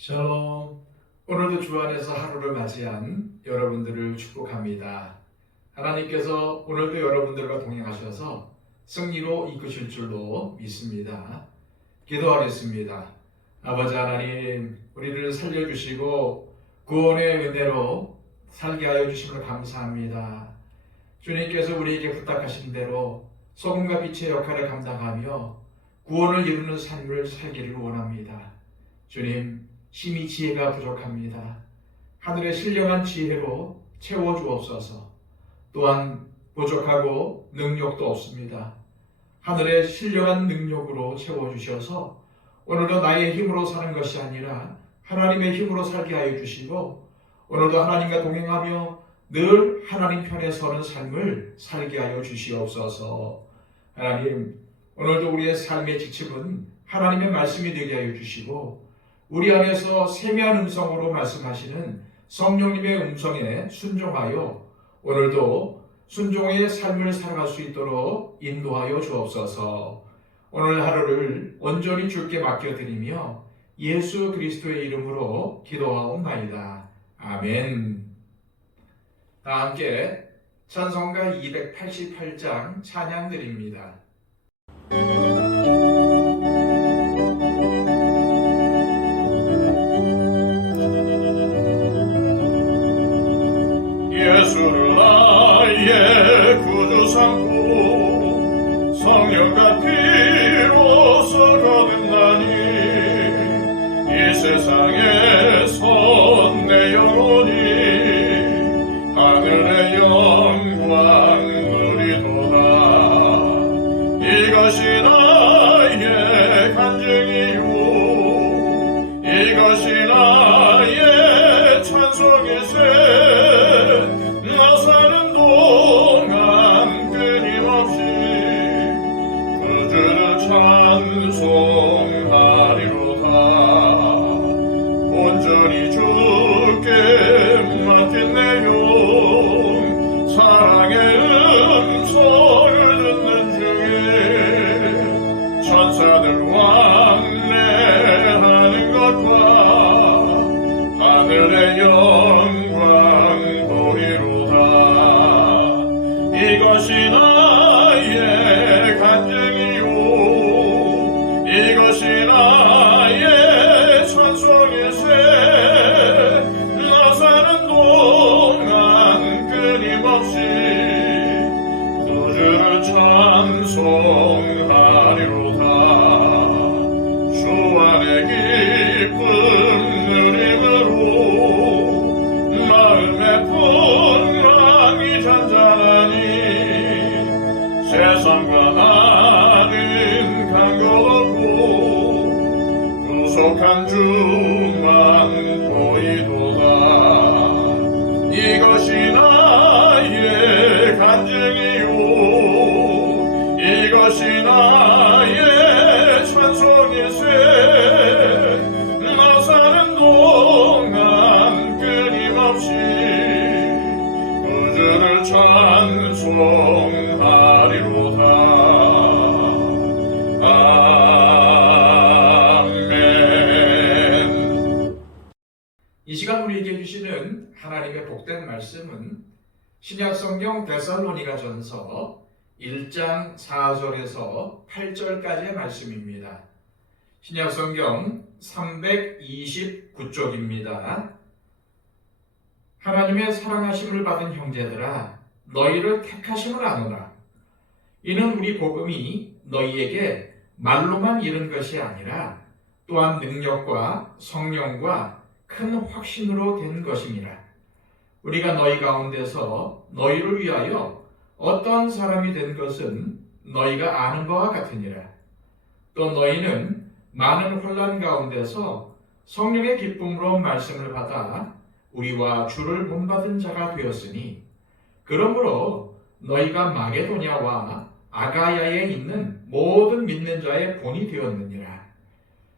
샬롬. 오늘도 주 안에서 하루를 맞이한 여러분들을 축복합니다. 하나님께서 오늘도 여러분들과 동행하셔서 승리로 이끄실 줄로 믿습니다. 기도하겠습니다. 아버지 하나님, 우리를 살려주시고 구원의 은혜로 살게 하여 주심을 감사합니다. 주님께서 우리에게 부탁하신 대로 소금과 빛의 역할을 감당하며 구원을 이루는 삶을 살기를 원합니다. 주님, 심히 지혜가 부족합니다. 하늘의 신령한 지혜로 채워주옵소서. 또한 부족하고 능력도 없습니다. 하늘의 신령한 능력으로 채워주셔서 오늘도 나의 힘으로 사는 것이 아니라 하나님의 힘으로 살게 하여 주시고, 오늘도 하나님과 동행하며 늘 하나님 편에 서는 삶을 살게 하여 주시옵소서. 하나님, 오늘도 우리의 삶의 지침은 하나님의 말씀이 되게 하여 주시고, 우리 안에서 세미한 음성으로 말씀하시는 성령님의 음성에 순종하여 오늘도 순종의 삶을 살아갈 수 있도록 인도하여 주옵소서. 오늘 하루를 온전히 주께 맡겨드리며 예수 그리스도의 이름으로 기도하옵나이다. 아멘. 다 함께 찬송가 288장 찬양드립니다. 예수를 나의 구주 삼고 성령과 피로서 거듭나니 이 세상에선 내 영혼이 하늘의 영광 누리도다. 이것이 나의 간증이요, 이것이 나의 찬송이세. 나 사는 동안 끊임없이 그주를 찬송하리로다. 온전히 주께 맡긴 내 영, 사랑의 음성을 듣는 중에 천사들 왕래하는 것과 하늘의 영광 보리로다. 이것이 나의 간증이요, 이것이 나의 찬송이세. 나 사는 동안 끊임없이 구주를 찬송하리로다. 주 안의 기쁨 누림으로 마음의 풍랑이 잔잔하니 세상과 나는 간거 없고 구속한 주만 보이도다. 이것이 나의 간증이요, 이것이 나의 찬송이세. 나 사는 동안 끊임없이 구주를 찬송하리로다. 아멘. 이 시간 우리에게 주시는 하나님의 복된 말씀은 신약성경 데살로니가전서 1장 4절에서 8절까지의 말씀입니다. 신약성경 329쪽입니다. 하나님의 사랑하심을 받은 형제들아, 너희를 택하심을 아노라. 이는 우리 복음이 너희에게 말로만 이른 것이 아니라 또한 능력과 성령과 큰 확신으로 된 것이니라. 우리가 너희 가운데서 너희를 위하여 어떤 사람이 된 것은 너희가 아는 바와 같으니라. 또 너희는 많은 혼란 가운데서 성령의 기쁨으로 말씀을 받아 우리와 주를 본받은 자가 되었으니, 그러므로 너희가 마게도냐와 아가야에 있는 모든 믿는 자의 본이 되었느니라.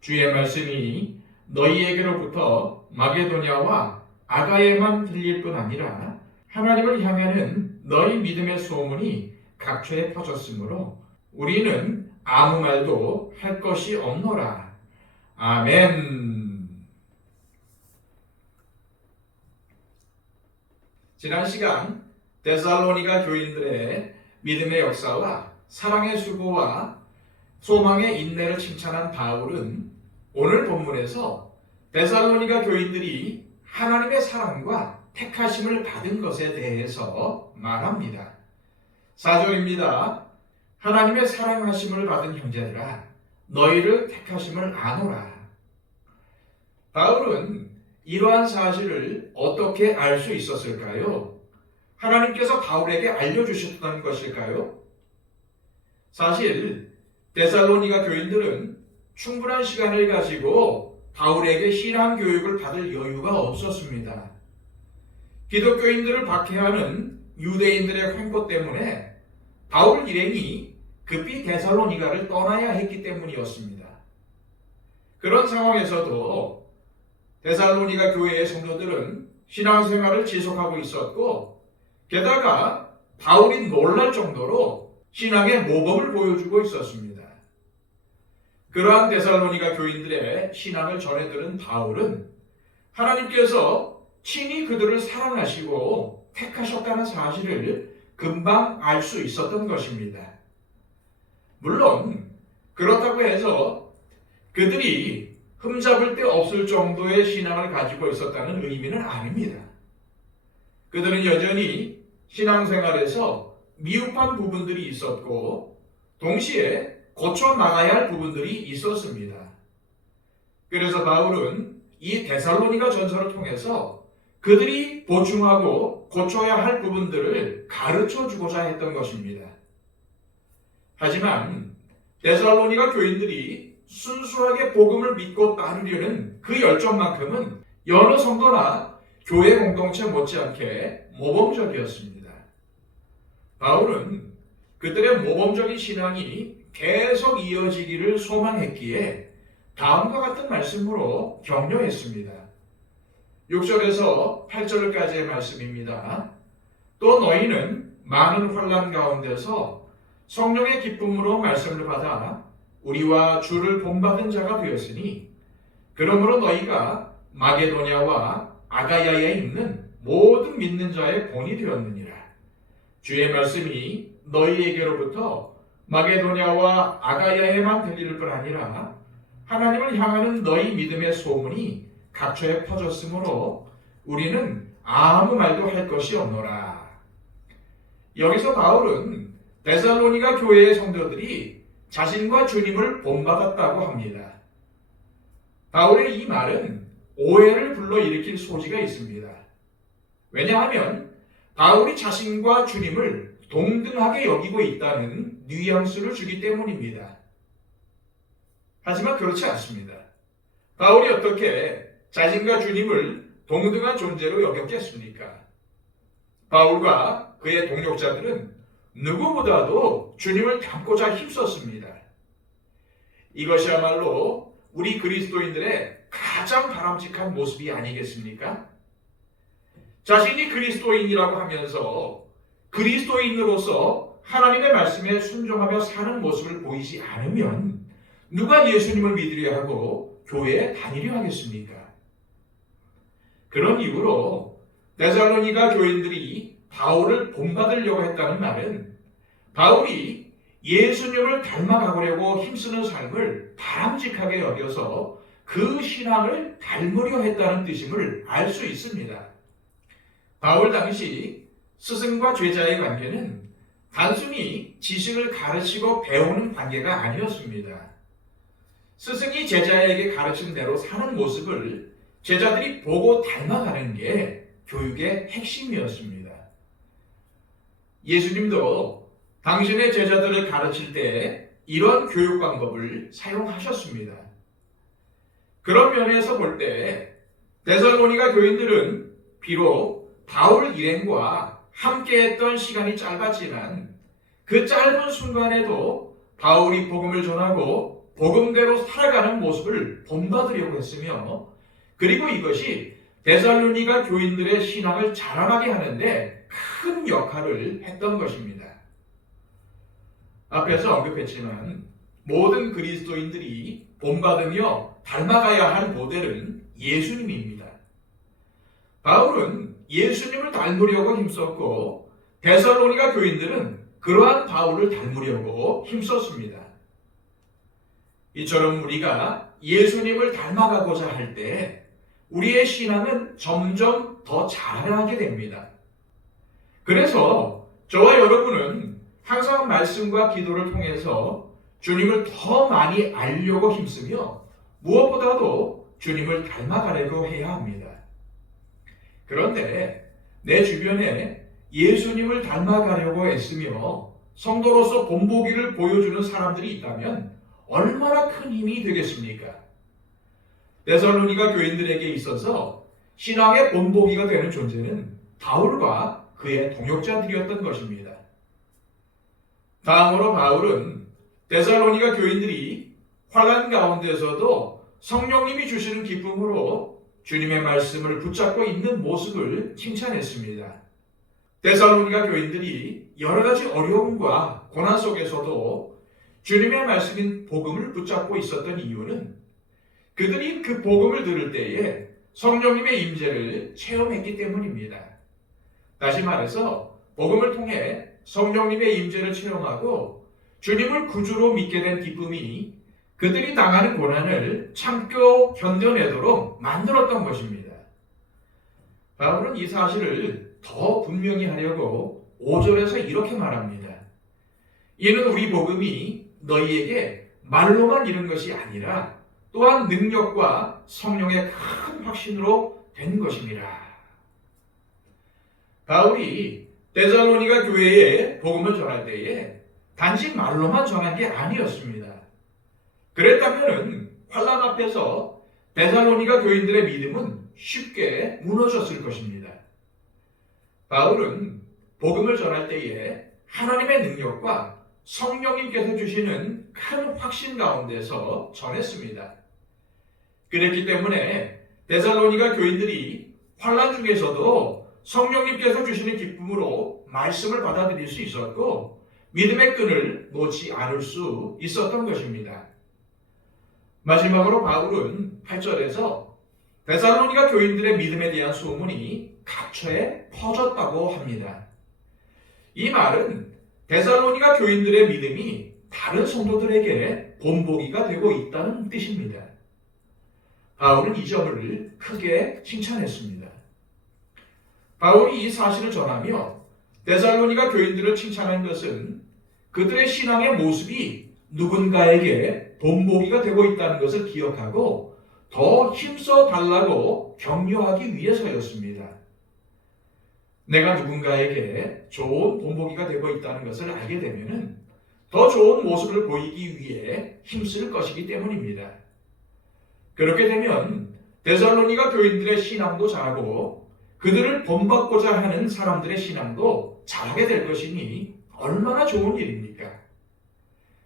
주의 말씀이 너희에게로부터 마게도냐와 아가야에만 들릴 뿐 아니라 하나님을 향하는 너희 믿음의 소문이 각처에 퍼졌으므로 우리는 아무 말도 할 것이 없노라. 아멘. 지난 시간 데살로니가 교인들의 믿음의 역사와 사랑의 수고와 소망의 인내를 칭찬한 바울은 오늘 본문에서 데살로니가 교인들이 하나님의 사랑과 택하심을 받은 것에 대해서 말합니다. 4절입니다. 하나님의 사랑하심을 받은 형제들아 너희를 택하심을 아노라. 바울은 이러한 사실을 어떻게 알 수 있었을까요? 하나님께서 바울에게 알려주셨던 것일까요? 사실 데살로니가 교인들은 충분한 시간을 가지고 바울에게 신앙 교육을 받을 여유가 없었습니다. 기독교인들을 박해하는 유대인들의 횡포 때문에 바울 일행이 급히 데살로니가를 떠나야 했기 때문이었습니다. 그런 상황에서도 데살로니가 교회의 성도들은 신앙생활을 지속하고 있었고 게다가 바울이 놀랄 정도로 신앙의 모범을 보여주고 있었습니다. 그러한 데살로니가 교인들의 신앙을 전해 들은 바울은 하나님께서 친히 그들을 사랑하시고 택하셨다는 사실을 금방 알 수 있었던 것입니다. 물론 그렇다고 해서 그들이 흠잡을 데 없을 정도의 신앙을 가지고 있었다는 의미는 아닙니다. 그들은 여전히 신앙생활에서 미흡한 부분들이 있었고 동시에 고쳐나가야 할 부분들이 있었습니다. 그래서 바울은 이 데살로니가 전서를 통해서 그들이 보충하고 고쳐야 할 부분들을 가르쳐 주고자 했던 것입니다. 하지만 데살로니가 교인들이 순수하게 복음을 믿고 따르려는 그 열정만큼은 여느 성도나 교회 공동체 못지않게 모범적이었습니다. 바울은 그들의 모범적인 신앙이 계속 이어지기를 소망했기에 다음과 같은 말씀으로 격려했습니다. 6절에서 8절까지의 말씀입니다. 또 너희는 많은 환난 가운데서 성령의 기쁨으로 말씀을 받아 우리와 주를 본받은 자가 되었으니 그러므로 너희가 마게도냐와 아가야에 있는 모든 믿는 자의 본이 되었느니라. 주의 말씀이 너희에게로부터 마게도냐와 아가야에만 들릴 뿐 아니라 하나님을 향하는 너희 믿음의 소문이 각처에 퍼졌으므로 우리는 아무 말도 할 것이 없노라. 여기서 바울은 데살로니가 교회의 성도들이 자신과 주님을 본받았다고 합니다. 바울의 이 말은 오해를 불러일으킬 소지가 있습니다. 왜냐하면 바울이 자신과 주님을 동등하게 여기고 있다는 뉘앙스를 주기 때문입니다. 하지만 그렇지 않습니다. 바울이 어떻게 자신과 주님을 동등한 존재로 여겼겠습니까? 바울과 그의 동역자들은 누구보다도 주님을 닮고자 힘썼습니다. 이것이야말로 우리 그리스도인들의 가장 바람직한 모습이 아니겠습니까? 자신이 그리스도인이라고 하면서 그리스도인으로서 하나님의 말씀에 순종하며 사는 모습을 보이지 않으면 누가 예수님을 믿으려 하고 교회에 다니려 하겠습니까? 그런 이유로 데살로니가 교인들이 바울을 본받으려고 했다는 말은 바울이 예수님을 닮아가려고 힘쓰는 삶을 바람직하게 여겨서 그 신앙을 닮으려 했다는 뜻임을 알 수 있습니다. 바울 당시 스승과 제자의 관계는 단순히 지식을 가르치고 배우는 관계가 아니었습니다. 스승이 제자에게 가르친 대로 사는 모습을 제자들이 보고 닮아가는 게 교육의 핵심이었습니다. 예수님도 당신의 제자들을 가르칠 때 이런 교육 방법을 사용하셨습니다. 그런 면에서 볼 때 데살로니가 교인들은 비록 바울 일행과 함께했던 시간이 짧았지만 그 짧은 순간에도 바울이 복음을 전하고 복음대로 살아가는 모습을 본받으려고 했으며 그리고 이것이 데살로니가 교인들의 신앙을 자라나게 하는데 큰 역할을 했던 것입니다. 앞에서 언급했지만 모든 그리스도인들이 본받으며 닮아가야 할 모델은 예수님입니다. 바울은 예수님을 닮으려고 힘썼고 데살로니가 교인들은 그러한 바울을 닮으려고 힘썼습니다. 이처럼 우리가 예수님을 닮아가고자 할 때 우리의 신앙은 점점 더 자라게 됩니다. 그래서 저와 여러분은 항상 말씀과 기도를 통해서 주님을 더 많이 알려고 힘쓰며 무엇보다도 주님을 닮아가려고 해야 합니다. 그런데 내 주변에 예수님을 닮아가려고 애쓰며 성도로서 본보기를 보여주는 사람들이 있다면 얼마나 큰 힘이 되겠습니까? 데살로니가 교인들에게 있어서 신앙의 본보기가 되는 존재는 바울과 그의 동역자들이었던 것입니다. 다음으로 바울은 데살로니가 교인들이 환난 가운데서도 성령님이 주시는 기쁨으로 주님의 말씀을 붙잡고 있는 모습을 칭찬했습니다. 데살로니가 교인들이 여러 가지 어려움과 고난 속에서도 주님의 말씀인 복음을 붙잡고 있었던 이유는 그들이 그 복음을 들을 때에 성령님의 임재를 체험했기 때문입니다. 다시 말해서 복음을 통해 성령님의 임재를 체험하고 주님을 구주로 믿게 된 기쁨이 그들이 당하는 고난을 참고 견뎌내도록 만들었던 것입니다. 바울은 이 사실을 더 분명히 하려고 5절에서 이렇게 말합니다. 이는 우리 복음이 너희에게 말로만 이른 것이 아니라 또한 능력과 성령의 큰 확신으로 된 것입니다. 바울이 데살로니가 교회에 복음을 전할 때에 단지 말로만 전한 게 아니었습니다. 그랬다면 환난 앞에서 데살로니가 교인들의 믿음은 쉽게 무너졌을 것입니다. 바울은 복음을 전할 때에 하나님의 능력과 성령님께서 주시는 큰 확신 가운데서 전했습니다. 그랬기 때문에 데살로니가 교인들이 환난 중에서도 성령님께서 주시는 기쁨으로 말씀을 받아들일 수 있었고 믿음의 끈을 놓지 않을 수 있었던 것입니다. 마지막으로 바울은 8절에서 데살로니가 교인들의 믿음에 대한 소문이 각처에 퍼졌다고 합니다. 이 말은 데살로니가 교인들의 믿음이 다른 성도들에게 본보기가 되고 있다는 뜻입니다. 바울은 이 점을 크게 칭찬했습니다. 바울이 이 사실을 전하며 데살로니가 교인들을 칭찬한 것은 그들의 신앙의 모습이 누군가에게 본보기가 되고 있다는 것을 기억하고 더 힘써 달라고 격려하기 위해서였습니다. 내가 누군가에게 좋은 본보기가 되고 있다는 것을 알게 되면 더 좋은 모습을 보이기 위해 힘쓸 것이기 때문입니다. 그렇게 되면 데살로니가 교인들의 신앙도 자라고 그들을 본받고자 하는 사람들의 신앙도 자라게 될 것이니 얼마나 좋은 일입니까?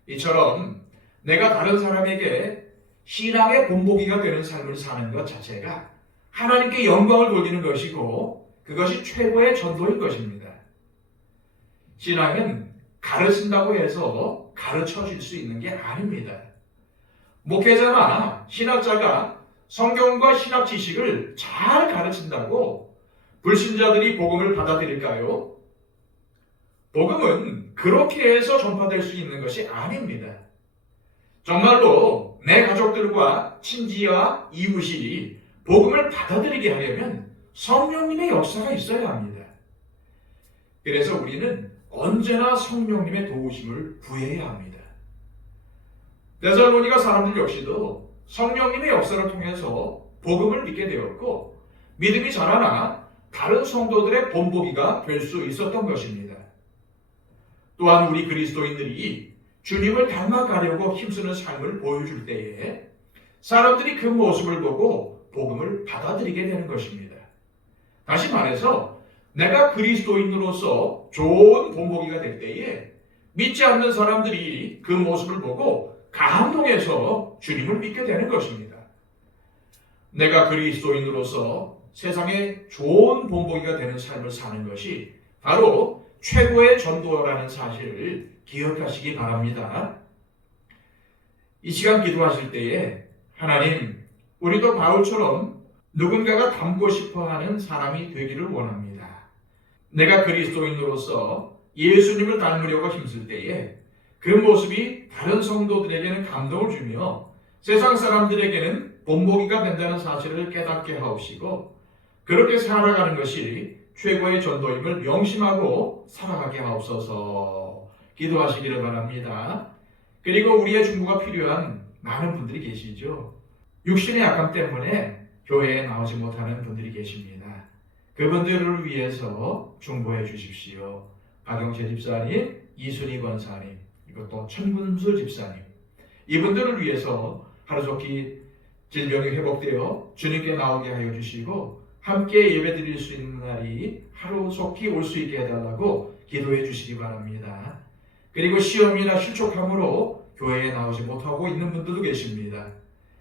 이처럼 내가 다른 사람에게 신앙의 본보기가 되는 삶을 사는 것 자체가 하나님께 영광을 돌리는 것이고 그것이 최고의 전도인 것입니다. 신앙은 가르친다고 해서 가르쳐질 수 있는 게 아닙니다. 목회자나 신학자가 성경과 신학 지식을 잘 가르친다고 불신자들이 복음을 받아들일까요? 복음은 그렇게 해서 전파될 수 있는 것이 아닙니다. 정말로 내 가족들과 친지와 이웃이 복음을 받아들이게 하려면 성령님의 역사가 있어야 합니다. 그래서 우리는 언제나 성령님의 도우심을 구해야 합니다. 데살로니가 사람들 역시도 성령님의 역사를 통해서 복음을 믿게 되었고 믿음이 자라나 다른 성도들의 본보기가 될 수 있었던 것입니다. 또한 우리 그리스도인들이 주님을 닮아가려고 힘쓰는 삶을 보여줄 때에 사람들이 그 모습을 보고 복음을 받아들이게 되는 것입니다. 다시 말해서 내가 그리스도인으로서 좋은 본보기가 될 때에 믿지 않는 사람들이 그 모습을 보고 감동해서 주님을 믿게 되는 것입니다. 내가 그리스도인으로서 세상에 좋은 본보기가 되는 삶을 사는 것이 바로 최고의 전도라는 사실을 기억하시기 바랍니다. 이 시간 기도하실 때에 하나님, 우리도 바울처럼 누군가가 닮고 싶어하는 사람이 되기를 원합니다. 내가 그리스도인으로서 예수님을 닮으려고 힘쓸 때에 그 모습이 다른 성도들에게는 감동을 주며 세상 사람들에게는 본보기가 된다는 사실을 깨닫게 하옵시고 그렇게 살아가는 것이 최고의 전도임을 명심하고 살아가게 하옵소서. 기도하시기를 바랍니다. 그리고 우리의 중보가 필요한 많은 분들이 계시죠. 육신의 약함 때문에 교회에 나오지 못하는 분들이 계십니다. 그분들을 위해서 중보해 주십시오. 박영재 집사님, 이순희 권사님, 이것도 천군수 집사님, 이분들을 위해서 하루속히 질병이 회복되어 주님께 나오게 하여 주시고 함께 예배드릴 수 있는 날이 하루속히 올 수 있게 해달라고 기도해 주시기 바랍니다. 그리고 시험이나 실족함으로 교회에 나오지 못하고 있는 분들도 계십니다.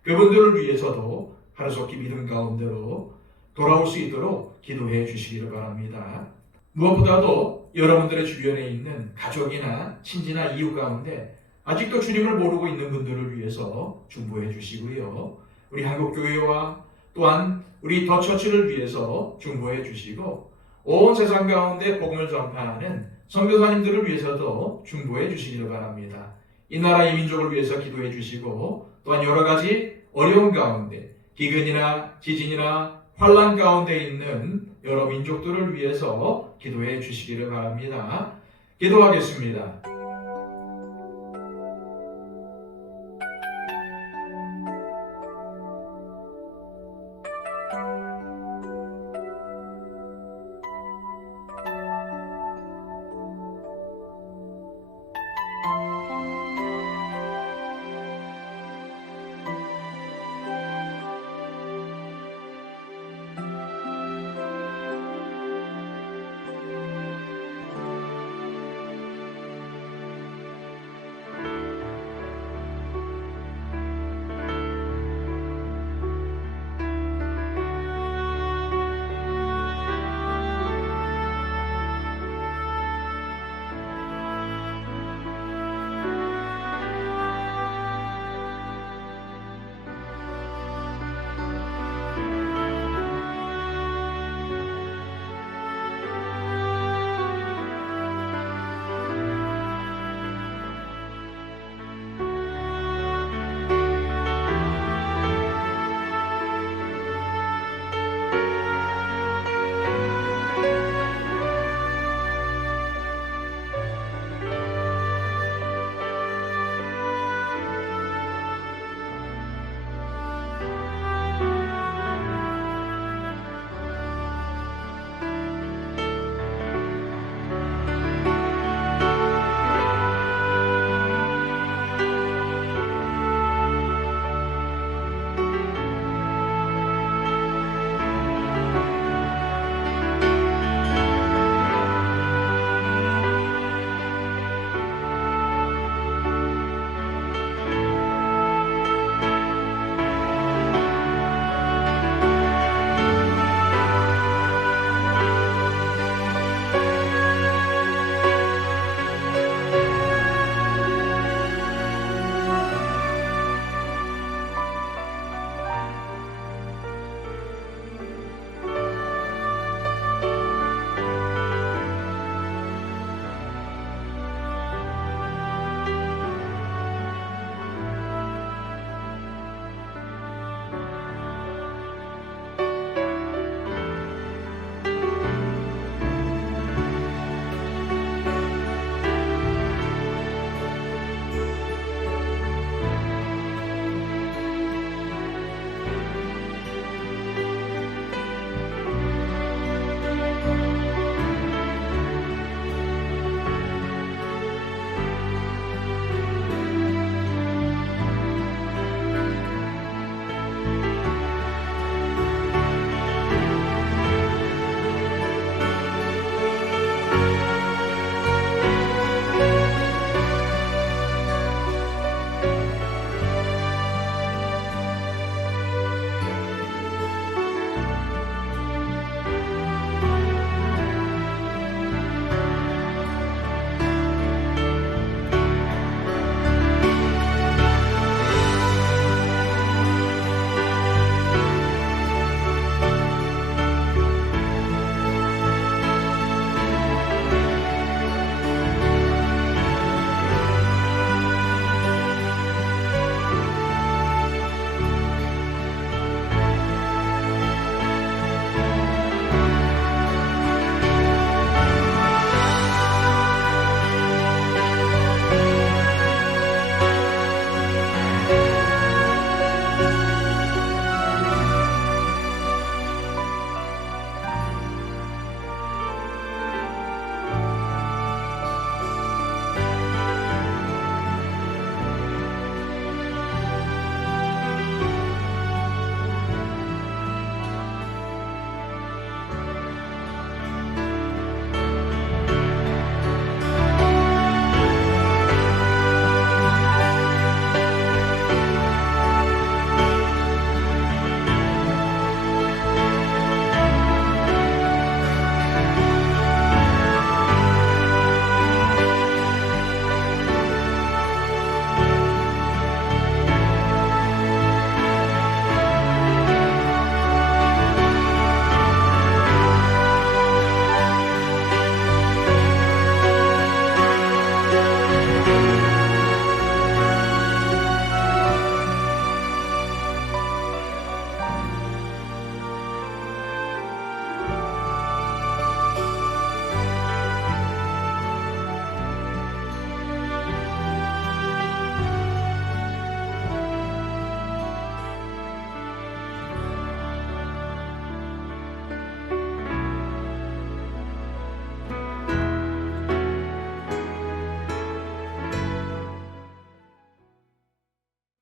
그분들을 위해서도 하루속히 믿음 가운데로 돌아올 수 있도록 기도해 주시기를 바랍니다. 무엇보다도 여러분들의 주변에 있는 가족이나 친지나 이웃 가운데 아직도 주님을 모르고 있는 분들을 위해서 중보해 주시고요. 우리 한국교회와 또한 우리 더 처치를 위해서 중보해 주시고 온 세상 가운데 복음을 전파하는 선교사님들을 위해서도 중보해 주시기를 바랍니다. 이 나라 이 민족을 위해서 기도해 주시고 또한 여러 가지 어려운 가운데 기근이나 지진이나 환란 가운데 있는 여러 민족들을 위해서 기도해 주시기를 바랍니다. 기도하겠습니다.